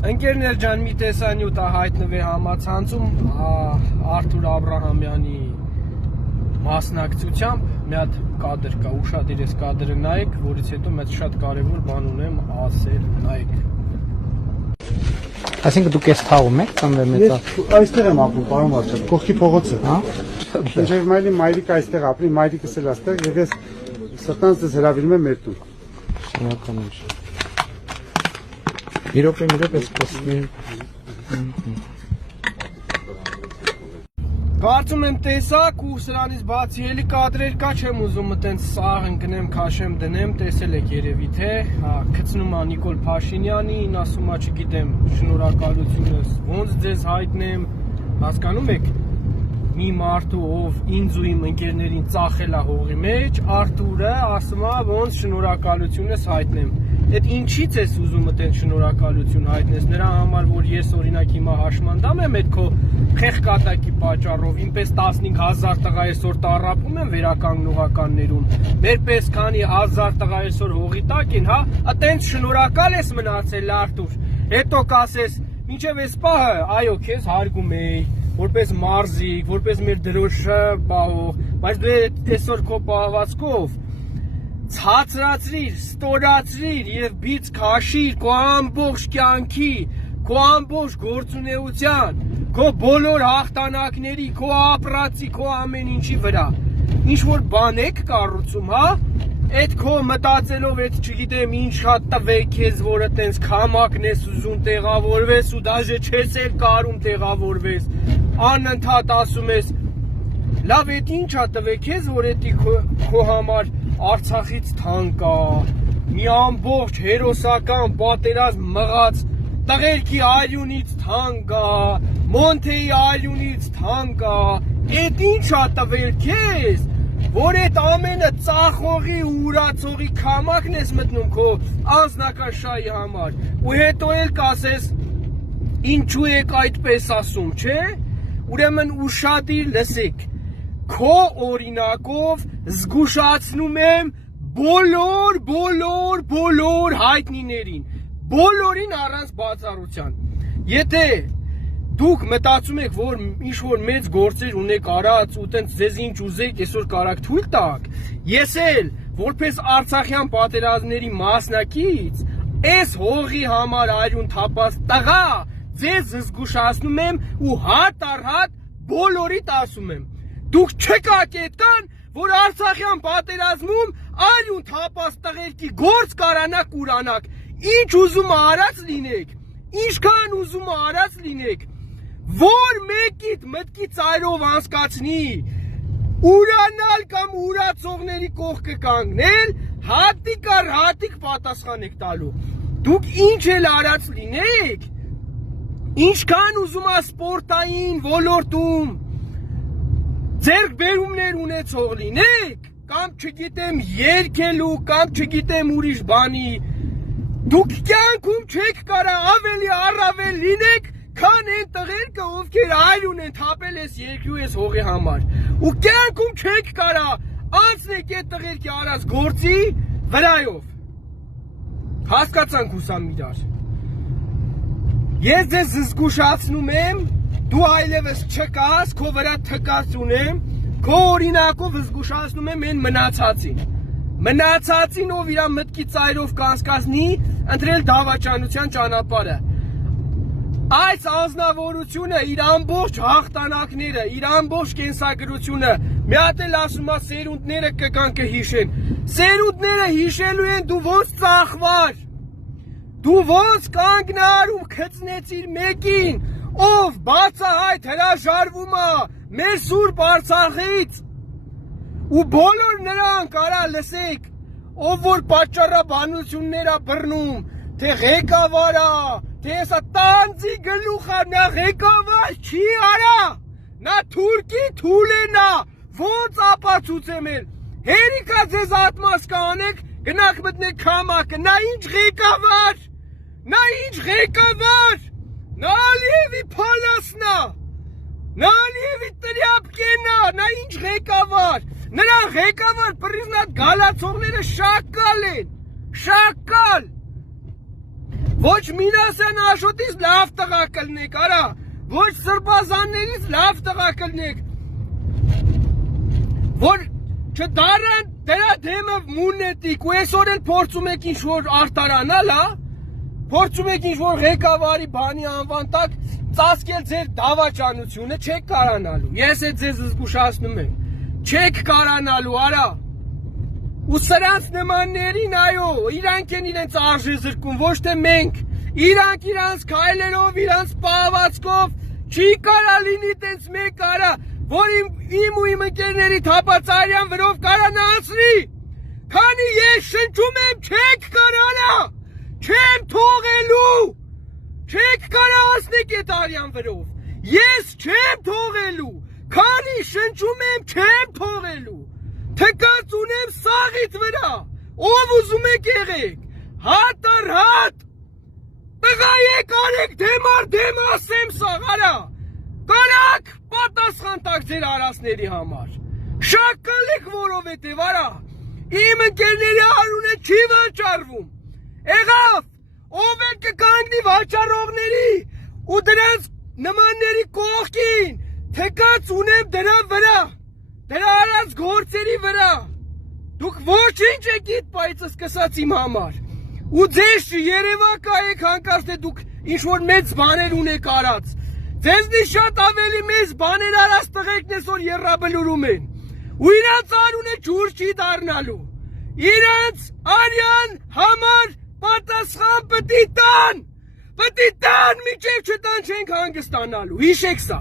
Ընկերներ ջան, մի տեսանյութ հայտնվի համացանցում Արթուր Աբրահամյանի մասնակցությամբ մի հատ կադր կա, ուշադիր կադրը նայեք, որից հետո մեծ շատ կարևոր բան ունեմ ասել, նայեք։ Այսինքն դուք էս թաղում եք կամ մեծ այստեղ եմ ապրում, պարոն Վարչապետ, կողքի փողոցը։ հա։ Ջերմայրի մայրիկը այստեղ ապրի, մայրիկս էլ այստեղ, եւ ես սրտանց դες հրավիրում եմ մեր տուն։ Շնորհակալ եմ։ Մի րոպե սպասի։ Կարծում եմ տեսակ ու սրանից բացի էլի կադրեր կա, չեմ ուզում այտենց սաղ ընկնեմ, քաշեմ, դնեմ, տեսել եք երևի թե, գցնում ա Նիկոլ Փաշինյանին, ասում ա չգիտեմ, շնորհակալությունս ոնց ձեզ հայտնեմ, հասկանում եք, մի մարդու ով ինձ ու իմ ընկերներին ծախել ա հողի մեջ, Արթուրը ասում ա ոնց շնորհակալությունս հայտնեմ։ Այդ ինչից ես ուզում այտենց շնորհակալություն հայտնես, նրա համար, որ ես օրինակ հիմա հաշմանդամ եմ այդ քո խեղկատակի պատճառով, ինպես 15,000 տղա այսօր տառապում են վերականգնողականներում, մեր պես քանի հազար տղա այսօր հողի տակ են, հա, այտենց շնորհակալ ես մնացել Արթուր, հետո կասես, մինչև այս պահը, այո, քեզ հարգում էի, որպես մարզիկ, որպես մեր դրոշը պահող, բայց դու այսօր քո պահվածքով ցածրացրիր, ստորացրիր եւ բիծ քաշիր քո ամբողջ կյանքի, քո ամբողջ գործունեության, քո բոլոր հաղթանակների, քո ապրածի, քո ամեն ինչի վրա։ Ինչ որ բան եք կառուցում, հա? Այդ քո մտածելով, այդ չգիտեմ ինչ հատ տվեք քեզ, որ այտենց քամակն ես ուզում տեղավորվես ու դաժե չես էլ կարում տեղավորվես։ Անընդհատ ասում ես, լավ, այդ ինչա տվեք քեզ, որ էդի քո համար Արցախից թանկ ա, մի ամբողջ հերոսական պատերազմ մղած տղերքի արյունից թանկ ա, Մոնթեի արյունից թանկ ա, այդ ինչա տվել քեզ, որ այդ ամենը ծախողի ու ուրացողի քամակն ես մտնում քո անձնական շահի համար, ու հետո էլ կասես, ինչու եք այդպես ասում, չէ, ուրեմն ուշադիր լսեք, քո օրինակով զգուշացնում եմ բոլոր հայտնիներին, բոլորին առանց բացառության, եթե դուք մտածում եք, որ ինչ-որ մեծ գործեր ունեք արած ու տենց ձեզ ինչ ուզեք այսօր կարաք թույլ տաք, ես էլ, որպես Արցախյան պատերազմների մասնակից, այս հողի համար արյուն թափած տղա, ձեզ զգուշացնում եմ ու հատ առ հատ բոլորիդ ասում եմ, դուք չկաք այդքան, որ Արցախյան պատերազմում արյուն թափած տղերքի գործ կարանաք ուրանաք, ինչ ուզում արած լինեք, ինչքան ուզում արած լինեք, որ մեկիդ մտքի ծայրով անցկացնի, ուրանալ կամ ուրացողների կողքը կանգնել, հատիկ առ հատիկ պատասխան եք տալու, դուք ինչ էլ արած լինեք, ինչքան ուզում ա սպորտային ոլորտում, ձերք բերումներ ունեցող լինեք, կամ չգիտեմ երկելու, կամ չգիտեմ ուրիշ բանի, դուք կյանքում չեք կարա ավելի առավել լինեք, քան են տղերքը, ովքեր արյուն են թափել ես երկրու ես հողի համար, ու կյանքում չեք կարա անցնեք այդ տղերքի արած գործի վրայով, հասկացանք հուսամ իրար, ես ձեզ զգուշացնում եմ, դու այլևս չկաս, քո վրա թկած ունեմ, քո օրինակով զգուշացնում եմ են մնացածին, ով իր մտքի ծայրով կանցկացնի, ընտրել դավաճանության ճանապարհը։ Այս անձնավորությունը իր ամբողջ հաղթանակները, իր ամբողջ կենսագրությունը, մի հատ էլ ասում ա սերունդները կգան կհիշեն, սերունդները հիշելու են դու ոնց ծախվար, դու ոնց կանգնար ու գցնեցիր մեկին, ով բացահայտ հրաժարվում ա մեր սուրբ Արցախից ու բոլոր նրան կարա լսեք, ով որ պատճառաբանություններ ա բռնում, թե ղեկավար ա, թե հեսա տանձի գլուխ ա, նա ղեկավար չի արա, նա թուրքի թուլեն ա, ոնց ապացուցեմ էլ, հերիքա ձեզ ատմաս կանեք, գնաք մտնեք քամակը, նա ինչ ղեկավար, նա Ալիևի փալասնա, նա Ալիևի տրյապկենա, նա ինչ ղեկավար, նրա ղեկավար պրիզնատ գալացողները շակալ են, շակալ, Ոչ Մինասյան Աշոտից լավ տղա կլնեք, արա, ոչ Սրբազաններից լավ տղա կլնեք, որ չդարեն դրա դեմը մունետիկ ու այսօր էլ փորձում եք ինչ-որ արտարանալ, փորձում եք ինչ-որ ղեկավարի բանի անվան տակ ծածկել ձեր դավաճանությունը, չեք կարանալու, ես է ձեզ զգուշացնում եմ, չեք կարանալու, արա, ու սրանց նմաններին, այո, իրանք են իրենց արժե զրկում, ոչ թե մենք, իրանք իրանց քայլերով, իրանց պահվածքով, չի կարա լինի տենց մեկ արա, որ իմ ու իմ ընկերների թափածարյան վրով կարանացնի, քանի ես շնչում եմ, չեք կարանա, չեմ թողելու, չեք կարանացնեք այդ արյան վրով, ես չեմ թողելու, քանի շնչում եմ, չեմ թողելու, թկած ունեմ սաղիդ վրա, ով ուզում եք եղեք, հատ առ հատ, տղա եք արեք դեմ առ դեմ ասեմ սաղ, արա, կարակ պատասխան տակ ձեր արասների համար, շակալեք որովհետև արա, իմ ընկերների արունը չի վաճառվում, եղավ, ով էլ կկանգնի վաճառողների ու դրանց նմանների կողքին, թեկած ունեմ դրա վրա, դրա արած գործերի վրա, դուք ոչինչ եք գիտ պայծը սկսած իմ համար, ու ձեզ երևակա եք հանկարծ թե դուք ինչ-որ մեծ բաներ ունեք արած, ձեզնի շատ ավելի մեծ բաներ արած տղեկն այսօր եռաբլուրում են, ու իրանց անունը ջուր չի դառնալու, իրանց արյան համար պատասխան պտի տան, մինչև չտան չենք հանգստանալու, հիշեք սա,